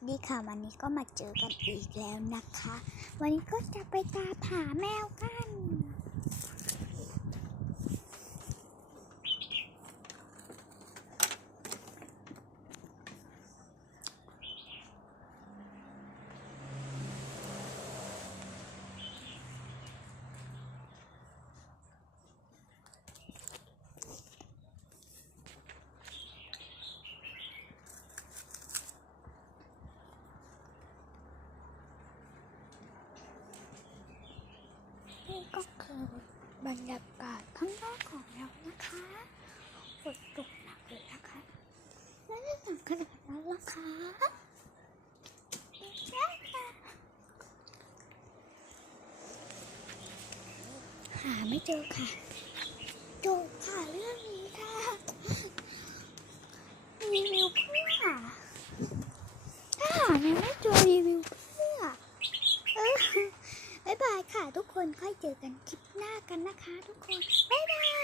สดีค่ะวันนี้ก็มาเจอกันอีกแล้วนะคะ วันนี้ก็จะไปตามหาแมวกัน นี่ก็คือบรรยากาศข้างนอกของเรานะคะฝนตกหนักเลยนะคะและนี่หนักขนาดนั้นละคะใช่ค่ะหาไม่เจอค่ะจบค่ะเรื่องนี้ค่ะรีวิวเพื่อถ้าหายังไม่เจอรีวิวเพื่อเออ บ๊ายบายค่ะ ทุกคนค่อยเจอกันคลิปหน้ากันนะคะ ทุกคน บ๊ายบาย